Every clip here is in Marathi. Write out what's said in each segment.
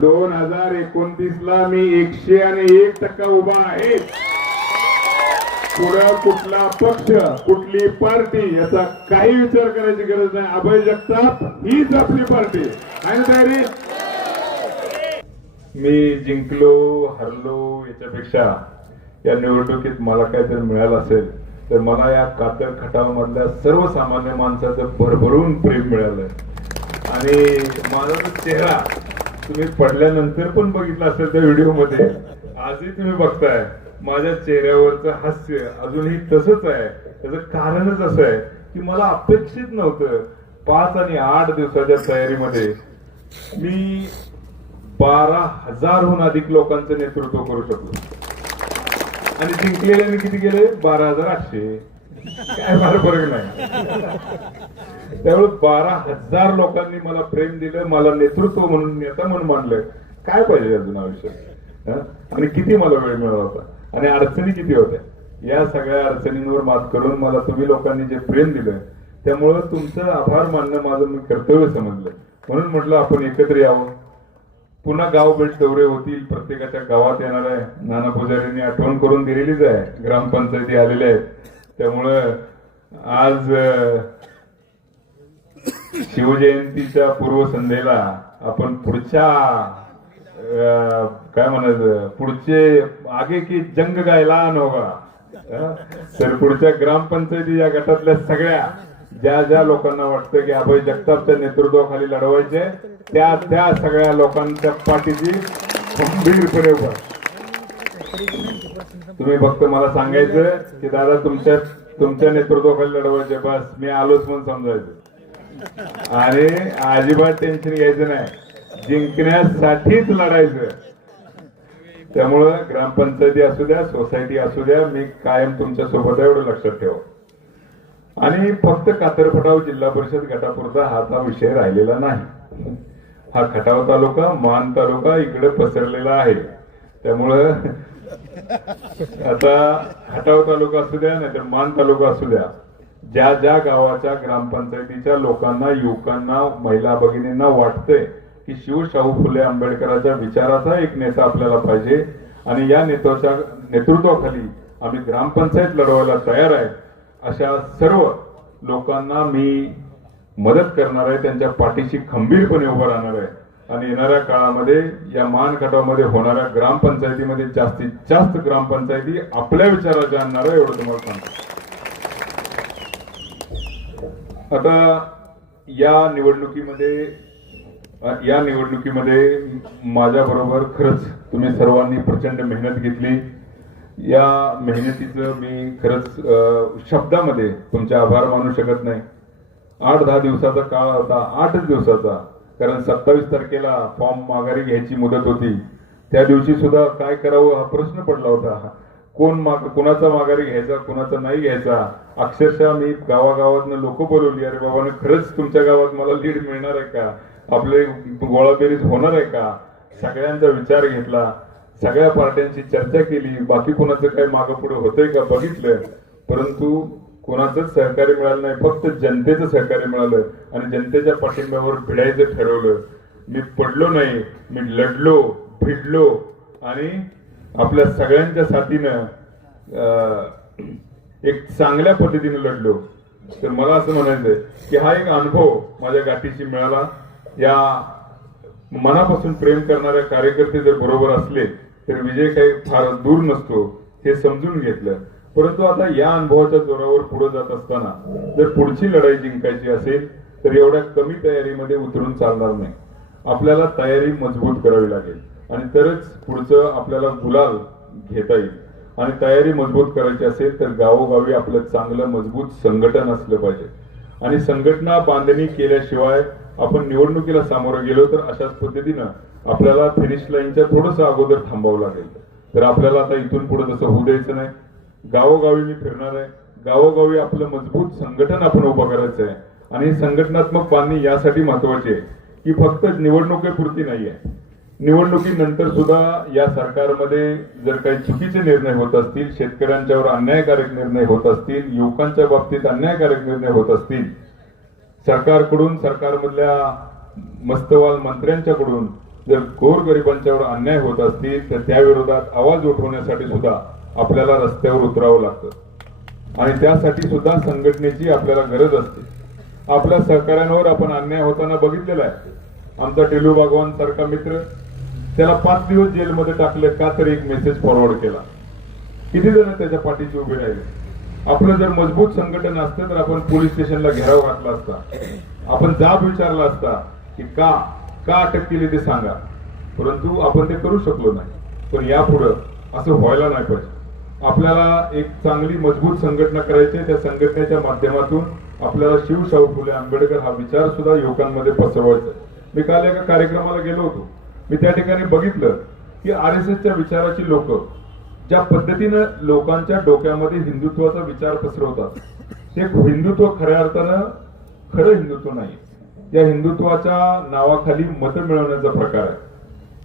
2029 ला मी 101% उभा आहे. पुढे कुठला पक्ष कुठली पार्टी याचा काही विचार करायची गरज नाही. अभय जगताप हीच आपली पार्टी आहे ना. तयारी मी जिंकलो हरलो याच्यापेक्षा या निवडणुकीत मला काहीतरी मिळालं असेल तर मला या कातळ खटाव मधल्या सर्वसामान्य माणसाचं भरभरून प्रेम मिळालं. आणि माझा चेहरा तुम्ही पडल्यानंतर पण बघितला असेल त्या व्हिडिओ मध्ये, आजही तुम्ही बघताय माझ्या चेहऱ्यावरचं हास्य अजूनही तसंच आहे. त्याचं कारणच असं आहे की मला अपेक्षित नव्हतं 5 आणि 8 दिवसाच्या तयारीमध्ये मी 12,000हून अधिक लोकांचं नेतृत्व करू शकलो. आणि जिंकलेल्याने किती गेले? 12,800. काय फार फरक नाही. त्यामुळे 12,000 लोकांनी मला प्रेम दिलं, मला नेतृत्व म्हणून नेता म्हणून मानलं. काय पाहिजे अजून आयुष्यात? आणि किती मला वेळ मिळाला होता आणि अडचणी किती होत्या. या सगळ्या अडचणींवर मात करून मला तुम्ही लोकांनी जे प्रेम दिलं त्यामुळं तुमचं आभार मानणं माझं मी कर्तव्य समजलं. म्हणून म्हटलं आपण एकत्र यावं. पुन्हा गाव भेट दौरे होतील, प्रत्येकाच्या गावात येणार आहे. नाना पुजारींनी आठवण करून दिलेलीच आहे, ग्रामपंचायती आलेल्या आहेत. त्यामुळं आज शिवजयंतीच्या पूर्वसंध्येला आपण पुढच्या काय म्हणायचं पुढचे आगे की जंग का ऐलान होगा. तर पुढच्या ग्रामपंचायती या गटातल्या सगळ्या ज्या ज्या लोकांना वाटतं की अभय जगतापच्या नेतृत्वाखाली लढवायचे त्या सगळ्या लोकांच्या पाठीची खंबीरपणे उभा. तुम्ही फक्त मला सांगायचं की दादा तुमच्या नेतृत्वाखाली लढवायचे, बस मी आलोच म्हणून समजायचं. आणि अजिबात टेन्शन घ्यायचं नाही, जिंकण्यासाठीच लढायचं. त्यामुळं ग्रामपंचायती असू द्या, सोसायटी असू द्या, मी कायम तुमच्या सोबत आहे एवढं लक्षात ठेवा. आणि फक्त कातरखटाव जिल्हा परिषद गटापुरता हा विषय राहिलेला नाही. हा खटाव तालुका, मान तालुका इकडे पसरलेला आहे. त्यामुळं आता खटाव तालुका असू द्या नाहीतर मान तालुका असू द्या, ज्या ज्या गावाच्या ग्रामपंचायतीच्या लोकांना, युवकांना, महिला भगिनींना वाटतंय की शाहू फुले आंबेडकरांच्या विचाराचा एक नेता आपल्याला पाहिजे आणि या नेत्याच्या नेतृत्वाखाली आम्ही ग्रामपंचायत लढवायला तयार आहे, अशा सर्व लोकांना मी मदत करणार आहे, त्यांच्या पाठीशी खंबीरपणे उभं राहणार आहे. आणि येणाऱ्या काळामध्ये या मान खटावमध्ये होणाऱ्या ग्रामपंचायतीमध्ये जास्तीत जास्त ग्रामपंचायती आपल्या विचाराच्या आणणार आहे, एवढं तुम्हाला सांगतो. आता या निवडणुकीमध्ये माझ्या बरोबर खरंच तुम्ही सर्वांनी प्रचंड मेहनत घेतली. या मेहनतीचं मी खरंच शब्दामध्ये तुमचे आभार मानू शकत नाही. 8-10 दिवसाचा काळ होता, 8च दिवसाचा, कारण 27 तारखेला फॉर्म माघारी घ्यायची मुदत होती. त्या दिवशी सुद्धा काय करावं हा प्रश्न पडला होता. कुणाचा माघारी घ्यायचा, कुणाचा नाही घ्यायचा. अक्षरशः मी गावागावातनं लोक बोलवली, अरे बाबा खरंच तुमच्या गावात मला लीड मिळणार आहे का, आपले गोळाबेरीज होणार आहे का. सगळ्यांचा विचार घेतला, सगळ्या पार्ट्यांची चर्चा केली, बाकी कोणाचं काही मागं पुढे होतंय का बघितलं, परंतु कोणाचंच सहकार्य मिळालं नाही. फक्त जनतेचं सहकार्य मिळालं आणि जनतेच्या पाठिंब्यावर भिडायचं ठरवलं. मी पडलो नाही, मी लढलो, भिडलो आणि आपल्या सगळ्यांच्या साथीनं एक चांगल्या पद्धतीने लढलो. तर मला असं म्हणायचंय की हा एक अनुभव माझ्या गाठीशी मिळाला. या मनापासून प्रेम करणारे कार्यकर्ते जर बरोबर असले तर विजय काही फार दूर नसतो, हे समजून घेतलं. परंतु आता या अनुभवाच्या जोरावर पुढे जात असताना जर पुढची लढाई जिंकायची असेल तर एवढ्या कमी तयारीमध्ये उतरून चालणार नाही. आपल्याला तयारी मजबूत करावी लागेल आणि तरच पुढचं आपल्याला गुलाल घेता येईल. आणि तयारी मजबूत करायची असेल तर गावोगावी आपलं चांगलं मजबूत संघटन असलं पाहिजे. आणि संघटना बांधणी केल्याशिवाय आपण निवडणुकीला सामोरं गेलो तर अशाच पद्धतीनं आपल्याला फिनिश लाईनच्या थोडंसं अगोदर थांबावं लागेल. तर आपल्याला आता इथून पुढे तसं होऊ द्यायचं नाही. गावोगावी मी फिरणार आहे, गावोगावी आपलं मजबूत संघटन आपण उभं करायचं आहे. आणि संघटनात्मक बांधणी यासाठी महत्वाची आहे की फक्त निवडणुकीपुरती नाहीये. निवडणुकीनंतर सुद्धा या सरकारमध्ये जर काही चुकीचे निर्णय होत असतील, शेतकऱ्यांच्यावर अन्यायकारक निर्णय होत असतील, युवकांच्या बाबतीत अन्यायकारक निर्णय होत असतील, सरकारकडून, सरकारमधल्या मस्तवाल मंत्र्यांच्याकडून जर गोरगरिबांच्यावर अन्याय होत असतील तर त्या विरोधात आवाज उठवण्यासाठी सुद्धा आपल्याला रस्त्यावर उतरावं लागतं आणि त्यासाठी सुद्धा संघटनेची आपल्याला गरज असते. आपल्या सहकाऱ्यांवर आपण अन्याय होताना बघितलेला आहे. आमचा टेलू भगवान सारखा मित्र, त्याला 5 दिवस जेलमध्ये टाकले का तर एक मेसेज फॉरवर्ड केला. किती जण त्याच्या पाठीशी उभे राहिले. आपलं जर मजबूत संघटन असतं तर आपण पोलीस स्टेशनला घेराव घातला असता, आपण जाब विचारला असता की का अटक केली ते सांगा, परंतु आपण ते करू शकलो नाही. पण यापुढं असं व्हायला नाही पाहिजे. आपल्याला एक चांगली मजबूत संघटना करायची. त्या संघटनेच्या माध्यमातून आपल्याला शिवशाहू फुले आंबेडकर हा विचार सुद्धा युवकांमध्ये पसरवायचा. मी काल एका कार्यक्रमाला गेलो होतो. मी त्या ठिकाणी बघितलं की RSSच्या विचाराची लोक ज्या पद्धतीनं लोकांच्या डोक्यामध्ये हिंदुत्वाचा विचार पसरवतात, ते हिंदुत्व खऱ्या अर्थानं खरं हिंदुत्व नाही. या हिंदुत्वाच्या नावाखाली मतं मिळवण्याचा प्रकार आहे.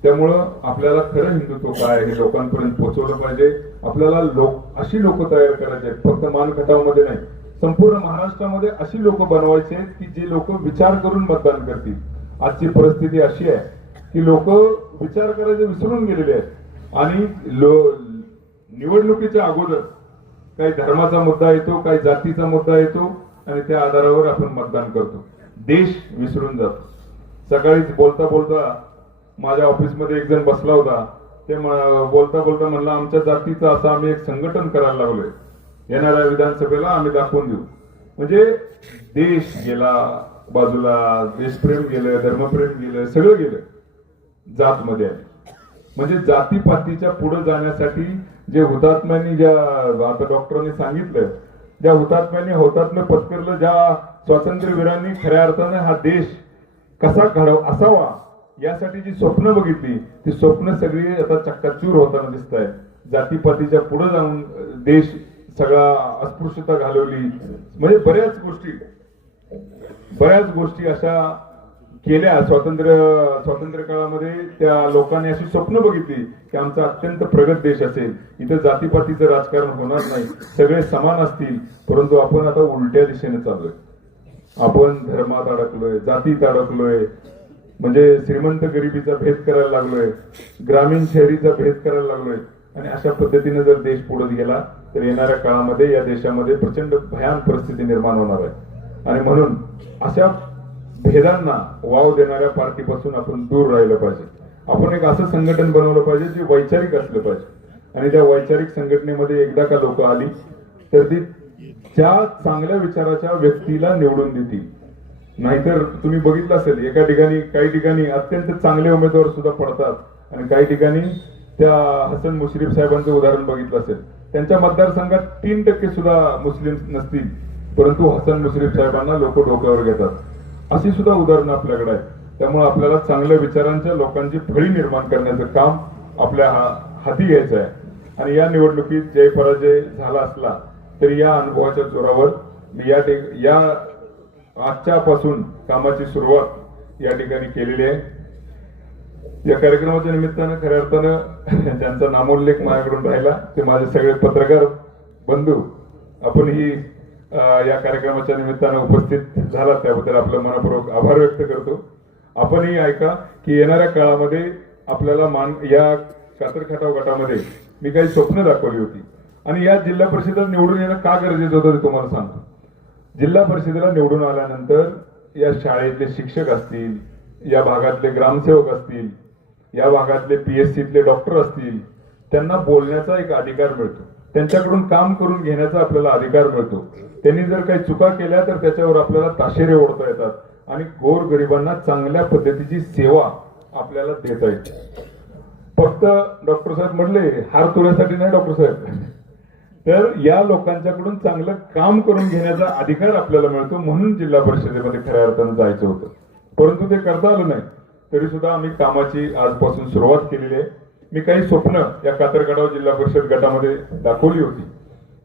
त्यामुळं आपल्याला खरं हिंदुत्व काय हे लोकांपर्यंत पोहोचवलं पाहिजे. आपल्याला अशी लोक तयार करायचे आहेत, फक्त मानखटावमध्ये नाही, संपूर्ण महाराष्ट्रामध्ये अशी लोक बनवायचे की जे लोक विचार करून मतदान करतील. आजची परिस्थिती अशी आहे की लोक विचार करायचे विसरून गेलेले आहेत आणि निवडणुकीच्या अगोदर काही धर्माचा मुद्दा येतो, काही जातीचा मुद्दा येतो आणि त्या आधारावर आपण मतदान करतो. देश विसरून जातो. सकाळीच बोलता बोलता माझ्या ऑफिसमध्ये एक जण बसला होता. ते बोलता बोलता म्हणला, आमच्या जातीचं असं आम्ही एक संघटन करायला लागलोय, येणाऱ्या विधानसभेला आम्ही दाखवून देऊ. म्हणजे देश गेला बाजूला, देशप्रेम गेलं, धर्मप्रेम गेलं, सगळं गेलं, जात मध्ये आली. म्हणजे जातीपातीच्या पुढे जाण्यासाठी जे हुतात्म्यांनी, ज्या आता डॉक्टरांनी सांगितलं, ज्या हुतात्म्यांनी हौतात्म्य पत्करलं, ज्या स्वातंत्र्यवीरांनी खऱ्या अर्थाने हा देश कसा असावा यासाठी जी स्वप्न बघितली, ती स्वप्न सगळी आता चक्काचूर होताना दिसत आहेत. जातीपातीच्या पुढे जाऊन देश सगळा अस्पृश्यता घालवली. म्हणजे बऱ्याच गोष्टी अशा केल्या. स्वातंत्र्य काळामध्ये त्या लोकांनी अशी स्वप्न बघितली की आमचा अत्यंत प्रगत देश असेल, इथं जातीपातीचं राजकारण होणार नाही, सगळे समान असतील. परंतु आपण आता उलट्या दिशेने चाललोय. आपण धर्मात अडकलोय, जातीत अडकलोय. म्हणजे श्रीमंत गरिबीचा भेद करायला लागलोय, ग्रामीण शहरीचा भेद करायला लागलोय. आणि अशा पद्धतीने जर देश पुढे गेला तर येणाऱ्या काळामध्ये या देशामध्ये प्रचंड भयान परिस्थिती निर्माण होणार आहे. आणि म्हणून अशा भेदांना वाव देणाऱ्या पार्टीपासून आपण दूर राहिलं पाहिजे. आपण एक असं संघटन बनवलं पाहिजे जे वैचारिक असलं पाहिजे. आणि त्या वैचारिक संघटनेमध्ये एकदा का लोक आली तर ती त्या चांगल्या विचाराच्या व्यक्तीला निवडून देतील. नाहीतर तुम्ही बघितलं असेल, काही ठिकाणी अत्यंत चांगले उमेदवार सुद्धा पडतात आणि काही ठिकाणी त्या हसन मुश्रीफ साहेबांचं उदाहरण बघितलं असेल, त्यांच्या मतदारसंघात 3% सुद्धा मुस्लिम नसतील, परंतु हसन मुश्रीफ साहेबांना लोक डोक्यावर घेतात. अशी सुद्धा उदाहरणं आपल्याकडे आहेत. त्यामुळे आपल्याला चांगल्या विचारांच्या लोकांची फळी निर्माण करण्याचं काम आपल्या हाती घ्यायचं आहे. आणि या निवडणुकीत जय पराजय झाला असला तरी या अनुभवाच्या जोरावर मी या आजच्यापासून कामाची सुरुवात या ठिकाणी केलेली आहे. या कार्यक्रमाच्या निमित्तानं खऱ्या अर्थानं ज्यांचा नामोल्लेख माझ्याकडून राहिला ते माझे सगळे पत्रकार बंधू, आपण ही या कार्यक्रमाच्या निमित्तानं उपस्थित झाला त्याबद्दल आपलं मनपूर्वक आभार व्यक्त करतो. आपणही ऐका की येणाऱ्या काळामध्ये आपल्याला या कातर खटाव गटामध्ये मी काही स्वप्न दाखवली होती आणि या जिल्हा परिषदेला निवडून येणं का गरजेचं होतं ते तुम्हाला सांगतो. जिल्हा परिषदेला निवडून आल्यानंतर या शाळेतले शिक्षक असतील, या भागातले ग्रामसेवक असतील, या भागातले PSCतले डॉक्टर असतील, त्यांना बोलण्याचा एक अधिकार मिळतो. त्यांच्याकडून काम करून घेण्याचा आपल्याला अधिकार मिळतो. त्यांनी जर काही चुका केल्या तर त्याच्यावर आपल्याला ताशेरे ओढता येतात आणि गोरगरिबांना चांगल्या पद्धतीची सेवा आपल्याला देता येते. फक्त डॉक्टर साहेब म्हणले हार तोडण्यासाठी नाही डॉक्टर साहेब, तर या लोकांच्याकडून चांगलं काम करून घेण्याचा अधिकार आपल्याला मिळतो. म्हणून जिल्हा परिषदेमध्ये खऱ्या अर्थानं जायचं होतं, परंतु ते करता आलं नाही. तरी सुद्धा आम्ही कामाची आजपासून सुरुवात केलेली आहे. मी काही स्वप्न या कातरखटाव जिल्हा परिषद गटामध्ये दाखवली होती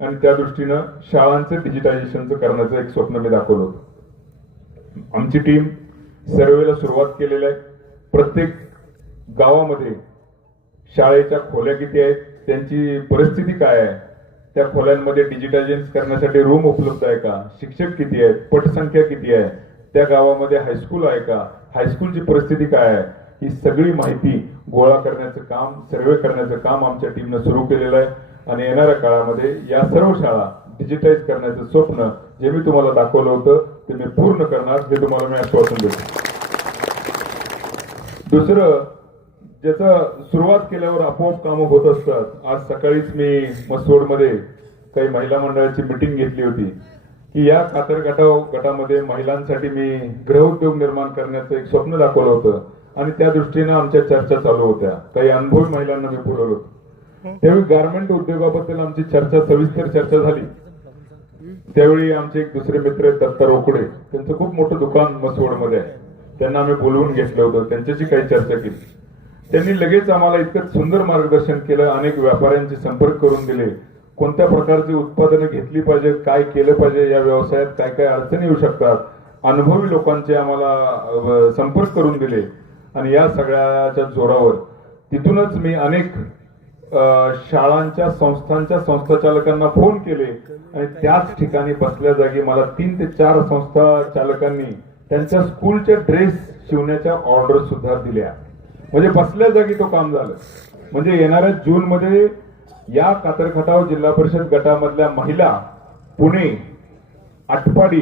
आणि त्या दृष्टीनं शाळांचं डिजिटायझेशनचं करण्याचं एक स्वप्न मी दाखवलं होतं. आमची टीम सर्वेला सुरुवात केलेली आहे. प्रत्येक गावामध्ये शाळेच्या खोल्या किती आहेत, त्यांची परिस्थिती काय आहे, त्या खोल्यांमध्ये डिजिटायझेशन करण्यासाठी रूम उपलब्ध आहे का, शिक्षक किती आहेत, पटसंख्या किती आहे, त्या गावामध्ये हायस्कूल आहे का, हायस्कूलची परिस्थिती काय आहे, ही सगळी माहिती गोळा करण्याचं काम, सर्वे करण्याचं काम आमच्या टीमनं सुरू केलेलं आहे आणि येणाऱ्या काळामध्ये या सर्व शाळा डिजिटाईज करण्याचं स्वप्न जे मी तुम्हाला दाखवलं होतं ते मी पूर्ण करणार, हे तुम्हाला मी आश्वासन देतो. दुसरं, ज्याचं सुरुवात केल्यावर आपोआप कामं होत असतात. आज सकाळीच मी मसवडमध्ये काही महिला मंडळाची मिटिंग घेतली होती की या गटामध्ये महिलांसाठी मी गृहउद्योग निर्माण करण्याचं एक स्वप्न दाखवलं होतं आणि त्या दृष्टीनं आमच्या चर्चा चालू होत्या. काही अनुभवी महिलांना मी बोलवलं होतं. त्यावेळी गारमेंट उद्योगाबद्दल आमची सविस्तर चर्चा झाली. त्यावेळी आमचे एक दुसरे मित्र आहेत दत्ता रोकडे, त्यांचं खूप मोठं दुकान मसवडमध्ये आहे. त्यांना आम्ही बोलवून घेतलं होतं, त्यांच्याशी काही चर्चा केली. त्यांनी लगेच आम्हाला इतकं सुंदर मार्गदर्शन केलं, अनेक व्यापाऱ्यांचे संपर्क करून दिले, कोणत्या प्रकारची उत्पादनं घेतली पाहिजेत, काय केलं पाहिजे, या व्यवसायात काय काय अडचणी येऊ शकतात, अनुभवी लोकांचे आम्हाला संपर्क करून दिले. आणि या सगळ्याच्या जोरावर तिथूनच मी अनेक शाळांच्या संस्था चालकांना फोन केले आणि त्याच ठिकाणी बसल्या जागी मला 3 ते 4 संस्था चालकांनी त्यांच्या स्कूलचे ड्रेस शिवण्याच्या ऑर्डर सुद्धा दिल्या. म्हणजे बसल्या जागी तो काम झालं. म्हणजे येणाऱ्या जून मध्ये या कातरखटाव जिल्हा परिषद गटामधल्या महिला पुणे, आटपाडी,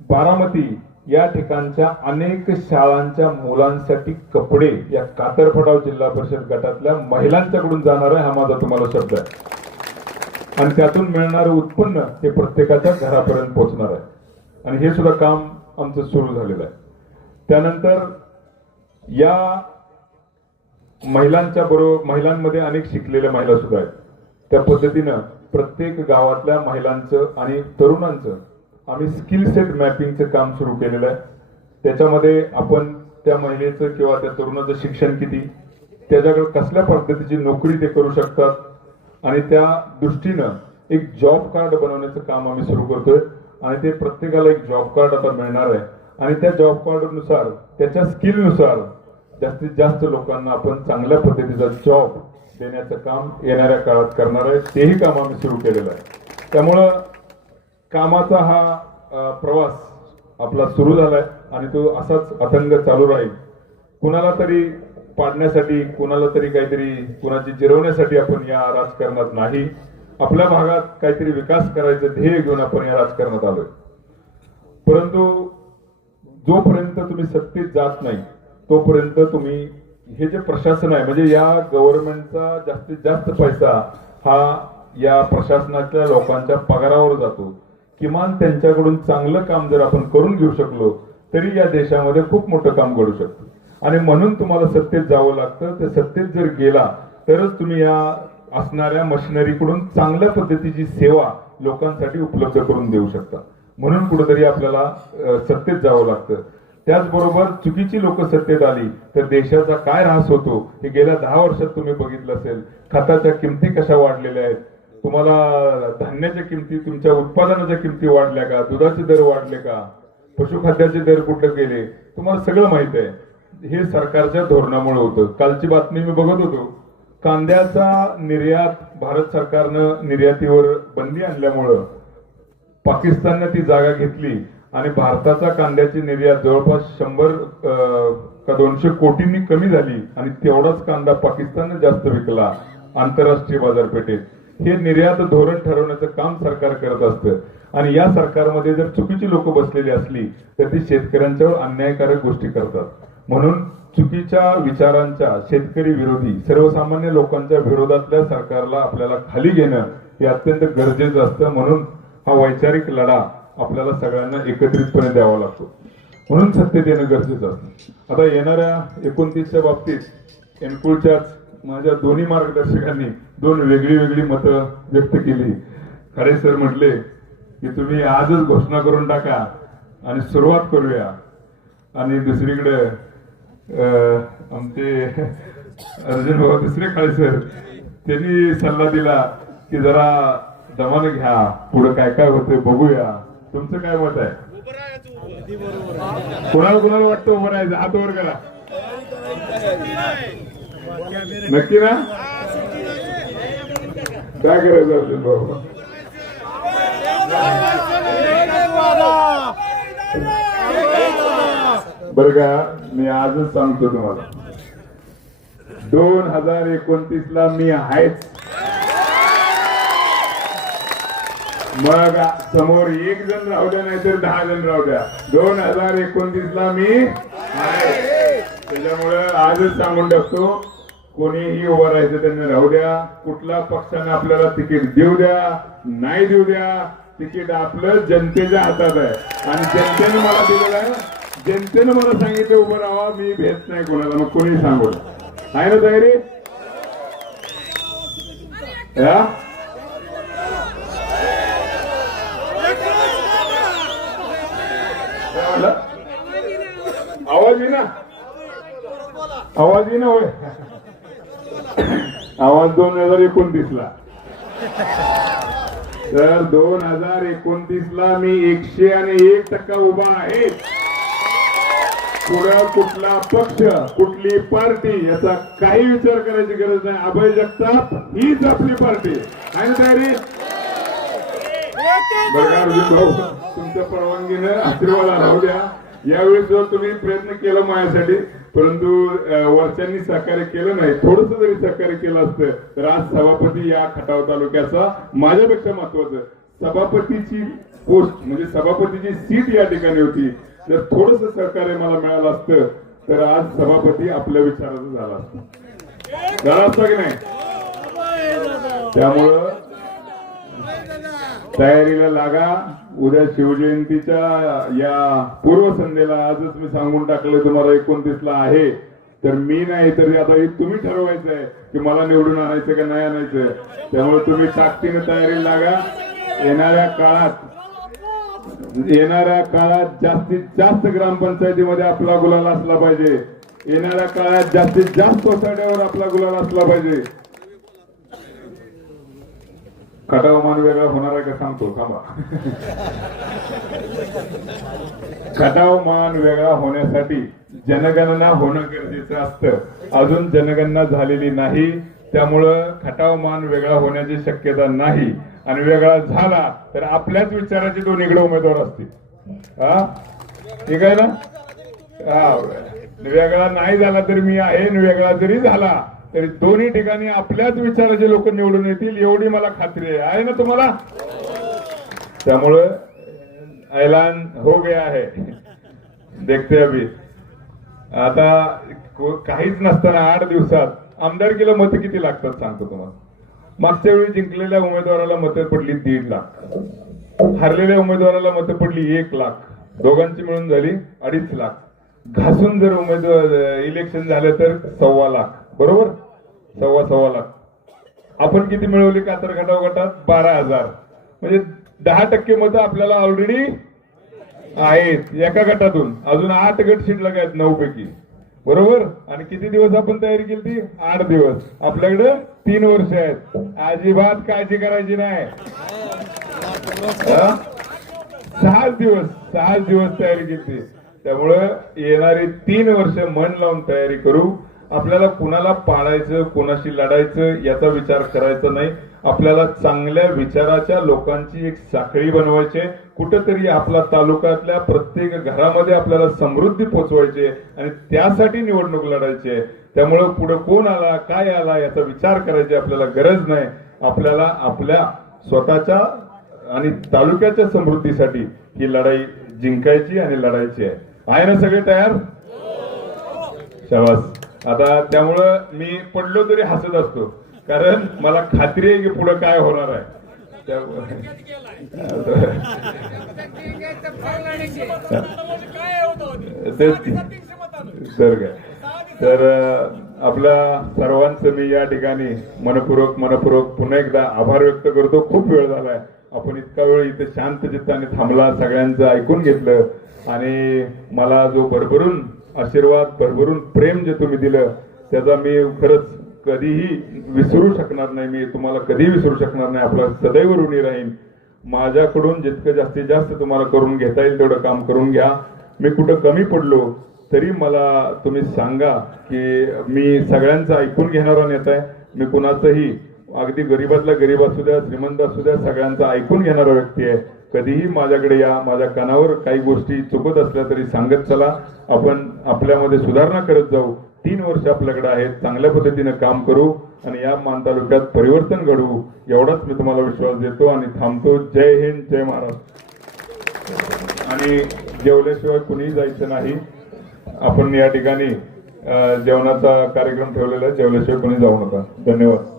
बारामती या ठिकाणच्या अनेक शाळांच्या मुलांसाठी कपडे या कातरखटाव जिल्हा परिषद गटातल्या महिलांच्याकडून जाणार आहे, हा माझा तुम्हाला शब्द आहे. आणि त्यातून मिळणारं उत्पन्न हे प्रत्येकाच्या घरापर्यंत पोहोचणार आहे. आणि हे सुद्धा काम आमचं सुरू झालेलं आहे. त्यानंतर या महिलांमध्ये अनेक शिकलेल्या महिला सुद्धा आहेत. त्या पद्धतीनं प्रत्येक गावातल्या महिलांचं आणि तरुणांचं आम्ही स्किल सेट मॅपिंगचं काम सुरू केलेलं आहे. त्याच्यामध्ये आपण त्या महिलेचं किंवा त्या तरुणाचं शिक्षण किती, त्याच्याकडे कसल्या पद्धतीची नोकरी ते करू शकतात आणि त्या दृष्टीनं एक जॉब कार्ड बनवण्याचं काम आम्ही सुरू करतोय. आणि ते प्रत्येकाला एक जॉब कार्ड आता मिळणार आहे आणि त्या जॉब कार्डनुसार त्याच्या स्किलनुसार जास्तीत जास्त लोकांना आपण चांगल्या पद्धतीचा जॉब देण्याचं काम येणाऱ्या काळात करणार आहे. तेही काम आम्ही सुरू केलेलं आहे. त्यामुळं कामाचा हा प्रवास आपला सुरू झालाय आणि तो असाच अथंग चालू राहील. कुणाला तरी पाडण्यासाठी, कुणाला तरी काहीतरी कुणाची जिरवण्यासाठी आपण या राजकारणात नाही. आपल्या भागात काहीतरी विकास करायचं ध्येय घेऊन आपण या राजकारणात आलोय. परंतु जोपर्यंत तुम्ही सत्तेत जात नाही तोपर्यंत तुम्ही हे जे प्रशासन आहे, म्हणजे या गव्हर्नमेंटचा जास्तीत जास्त पैसा हा या प्रशासनाच्या लोकांच्या पगारावर जातो. किमान त्यांच्याकडून चांगलं काम जर आपण करून घेऊ शकलो तरी या देशामध्ये खूप मोठं काम घडू शकतं. आणि म्हणून तुम्हाला सत्तेत जावं लागतं. ते सत्तेत जर गेला तरच तुम्ही या असणाऱ्या मशिनरीकडून चांगल्या पद्धतीची सेवा लोकांसाठी उपलब्ध करून देऊ शकता. म्हणून कुठेतरी आपल्याला सत्तेत जावं लागतं. त्याचबरोबर चुकीची लोक सत्तेत आली तर देशाचा काय ऱ्हास होतो हे गेल्या 10 वर्षात तुम्ही बघितलं असेल. खताच्या किमती कशा वाढलेल्या आहेत, तुम्हाला धान्याच्या किमती, तुमच्या उत्पादनाच्या किमती वाढल्या का, दुधाचे दर वाढले का, पशुखाद्याचे दर कुठे गेले, तुम्हाला सगळं माहित आहे. हे सरकारच्या धोरणामुळे होतं. कालची बातमी मी बघत होतो, कांद्याचा निर्यात भारत सरकारनं निर्यातीवर बंदी आणल्यामुळं पाकिस्तानने ती जागा घेतली आणि भारताचा कांद्याची निर्यात जवळपास 100 का 200 कोटींनी कमी झाली आणि तेवढाच कांदा पाकिस्तानने जास्त विकला आंतरराष्ट्रीय बाजारपेठेत. हे निर्यात धोरण ठरवण्याचं काम सरकार करत असतं. आणि या सरकारमध्ये जर चुकीची लोक बसलेली असली तर ती शेतकऱ्यांच्यावर अन्यायकारक गोष्टी करतात. म्हणून चुकीच्या विचारांच्या, शेतकरी विरोधी, सर्वसामान्य लोकांच्या विरोधातल्या सरकारला आपल्याला खाली घेणं हे अत्यंत गरजेचं असतं. म्हणून हा वैचारिक लढा आपल्याला सगळ्यांना एकत्रितपणे द्यावा लागतो. म्हणून सत्तेत येणं गरजेचं असतं. आता येणाऱ्या 29च्या बाबतीत एनकुळच्याच माझ्या दोन्ही मार्गदर्शकांनी 2 वेगळी मतं व्यक्त केली. खरे सर म्हटले की तुम्ही आजच घोषणा करून टाका आणि सुरुवात करूया. आणि दुसरीकडे आमचे अर्जुन भाऊ दुसरे काळे सर त्यांनी सल्ला दिला की जरा दमाने घ्या, पुढे काय काय होतंय बघूया. तुमचं काय मत आहे? कोणाला वाटतं उभं राहायचं? हात वर करा. नक्की ना? काय करायचं अर्जुन भाऊ? बरं का, मी आजच सांगतो तुम्हाला, 2029 ला मी आहेच. मग समोर एक जण राहू द्या नाही तर 10 जण राहू द्या, 2029 ला मी आहे. त्याच्यामुळे आजच सांगून टाकतो, कोणीही उभं राहायचं त्यांनी राहू द्या. कुठल्या पक्षाने आपल्याला तिकीट देऊ द्या नाही देऊ द्या, तिकीट आपलं जनतेच्या हातात आहे. आणि जनतेने मला दिलेलं आहे, जनतेने मला सांगितलं उभं राहा, मी भेट नाही कोणाला. मग कोणी सांगू आहे ना तयारी? आवाज येईना, आवाज येईना होय. आवाज 2029 ला. तर 2029 ला मी 101% उभा आहे. पुढे कुठला पक्ष कुठली पार्टी याचा काही विचार करायची गरज नाही. अभय जगताप हीच आपली पार्टी आहे ना तयारी? बघा अर्जुन भाऊ, तुमच्या परवानगीने आशीर्वाद राहू द्या. यावेळी जो तुम्ही प्रयत्न केला माझ्यासाठी, परंतु वर्षांनी सहकार्य केलं नाही, थोडस जरी सहकार्य केलं असतं तर आज सभापती या खटाव तालुक्याचा माझ्यापेक्षा महत्वाचं सभापतीची पोस्ट म्हणजे सभापतीची सीट या ठिकाणी होती. जर थोडस सहकार्य मला मिळालं असतं तर आज सभापती आपल्या विचाराचं झाला असतं, झाला असता की नाही? त्यामुळं तयारीला लागा. उद्या शिवजयंतीच्या या पूर्वसंध्येला आजच मी सांगून टाकलं तुम्हाला 29 ला आहे. तर मी नाही तर आता तुम्ही ठरवायचंय की मला निवडून आणायचं का नाही आणायचं. त्यामुळे तुम्ही ताकदीने तयारीला लागा. येणाऱ्या काळात जास्तीत जास्त ग्रामपंचायतीमध्ये आपला गुलाल असला पाहिजे. येणाऱ्या काळात जास्तीत जास्त सोसायट्यावर आपला गुलाल असला पाहिजे. खटाव मान वेगळा होणार आहे का सांगतो थांबा. खटाव मान वेगळा होण्यासाठी जनगणना होणं गरजेचं असतं. अजून जनगणना झालेली नाही, त्यामुळं खटाव मान वेगळा होण्याची शक्यता नाही. आणि वेगळा झाला तर आपल्याच विचाराचे दोन्हीकडे उमेदवार असतील. ठीक आहे ना? वेगळा नाही झाला तरी मी आहे, वेगळा जरी झाला तरी दोन्ही ठिकाणी आपल्याच विचाराचे लोक निवडून येतील एवढी मला खात्री आहे ना तुम्हाला? त्यामुळं ऐलान हो गया है, देखते अभी. आता काहीच नसताना 8 दिवसात आमदारकीला मतं किती लागतात सांगतो तुम्हाला. मागच्या वेळी जिंकलेल्या उमेदवाराला मतं पडली 1.5 लाख, हरलेल्या उमेदवाराला मतं पडली 1 लाख, दोघांची मिळून झाली 2.5 लाख. घासून जर उमेदवार इलेक्शन झालं तर 1.25 लाख, बरोबर? 1.25 लाख. आपण किती मिळवली कातर खटाव गटात? 12,000. म्हणजे 10% मतं आपल्याला ऑलरेडी आहेत एका गटातून. अजून 8 गट शिल्लक आहेत 9 पैकी, बरोबर? आणि किती दिवस आपण तयारी केली ती? 8 दिवस. आपल्याकडे 3 वर्ष आहेत. अजिबात काळजी करायची नाही. 6 दिवस तयारी केली. त्यामुळं येणारी 3 वर्ष मन लावून तयारी करू. आपल्याला कुणाला पाडायचं कुणाशी लढायचं याचा विचार करायचा नाही. आपल्याला चांगल्या विचाराच्या लोकांची एक साखळी बनवायची. कुठेतरी आपला तालुक्यातल्या प्रत्येक घरामध्ये आपल्याला समृद्धी पोचवायची आणि त्यासाठी निवडणूक लढायची आहे. त्यामुळं पुढे कोण आला काय आला याचा विचार करायची आपल्याला गरज नाही. आपल्याला आपल्या स्वतःच्या आणि तालुक्याच्या समृद्धीसाठी ही लढाई जिंकायची आणि लढायची आहे. आहे ना सगळे तयार? शाबास. आता त्यामुळं मी पडलो तरी हसत असतो, कारण मला खात्री आहे की पुढे काय होणार आहे. तर आपल्या सर्वांचं मी या ठिकाणी मनपूर्वक पुन्हा एकदा आभार व्यक्त करतो. खूप वेळ झालाय, आपण इतका वेळ इथे शांत चित्ताने थांबला, सगळ्यांचं ऐकून घेतलं आणि मला जो भरभरून आशीर्वाद भरभरून प्रेम जे तुम्ही दिलं त्याचा मी खरंच कधीही विसरू शकणार नाही. मी तुम्हाला कधीही विसरू शकणार नाही. आपला सदैव ऋणी राहीन. माझ्याकडून जितकं जास्तीत जास्त तुम्हाला करून घेता येईल तेवढं काम करून घ्या. मी कुठं कमी पडलो तरी मला तुम्ही सांगा की मी सगळ्यांचं ऐकून घेणारा नेता आहे. मी कुणाचंही अगदी गरीबातला गरीब असू द्या श्रीमंत असू द्या सगळ्यांचं ऐकून घेणारा व्यक्ती आहे. कधीही माझ्याकडे या, माझ्या कानावर काही गोष्टी चुकत असल्या तरी सांगत चला. आपण आपल्यामध्ये सुधारणा करत जाऊ. 3 वर्ष आपल्याकडे आहेत, चांगल्या पद्धतीने काम करू आणि या मान तालुक्यात परिवर्तन घडवू, एवढाच मी तुम्हाला विश्वास देतो आणि थांबतो. जय हिंद, जय महाराष्ट्र. आणि जेवल्याशिवाय कुणीही जायचं नाही. आपण या ठिकाणी जेवणाचा कार्यक्रम ठेवलेला आहे, जेवल्याशिवाय कोणी जाऊ नका. धन्यवाद.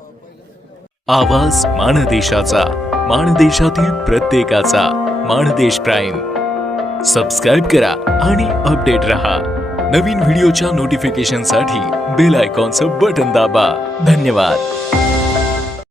आवाज माणदेशाचा, माणदेशातील प्रत्येकाचा. माणदेश प्राईम सबस्क्राईब करा आणि अपडेट रहा. नवीन व्हिडिओच्या नोटिफिकेशनसाठी बेल आयकॉनचं बटन दाबा. धन्यवाद.